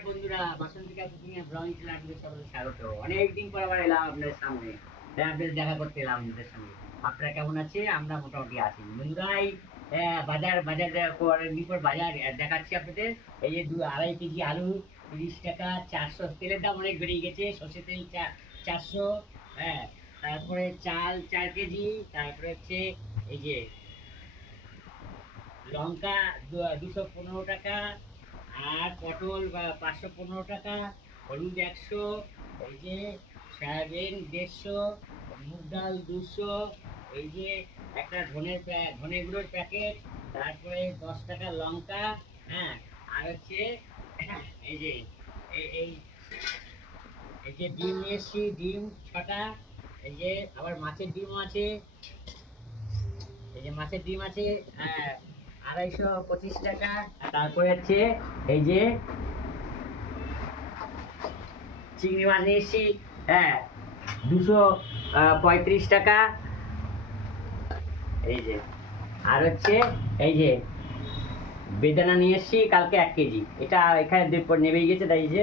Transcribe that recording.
নমস্কার বন্ধুরা, বাসন্তিকা কুকিং এর ব্লগ চ্যানেলে আপনাদের সকলকে স্বাগত। অনেকদিন পর আবার এলাম আপনাদের সামনে, তাই আপনাদের দেখা করতে এলাম আপনাদের সঙ্গে। আপনারা কেমন আছে? আমরা মোটামুটি আছি বন্ধুরা। এই বাজার বাজার কয়েকদিন পর বাজার দেখাচ্ছি আপনাদের। এই যে 2-2.5 কেজি আলু 30 টাকা, 400 তেলের দাম অনেক বেড়ে গেছে, সর্ষে তেল 400। হ্যাঁ, তারপরে চাল 4 কেজি, তারপরে হচ্ছে এই যে লঙ্কা 215 টাকা, আর পটল 515 টাকা, হলুদ 100, এই যে সয়াবিন 150, মুগ ডাল 200, এই যে একটা ধনে গুঁড়োর প্যাকেট, তারপরে 10 টাকা লঙ্কা। হ্যাঁ, আর হচ্ছে এই যে এই এই এই যে ডিম নিয়ে এসছি, ডিম 6টা। এই যে আবার মাছের ডিমও আছে, এই যে মাছের ডিম আছে 225 টাকা। তারপরে হচ্ছে এই যে চিংড়ি মাছ নিয়ে এসছি, হ্যাঁ, 235 টাকা। এই যে আর হচ্ছে এই যে বেদানা নিয়ে এসছি কালকে 1 কেজি, এটা এখানে নেবেই গেছে, তাই যে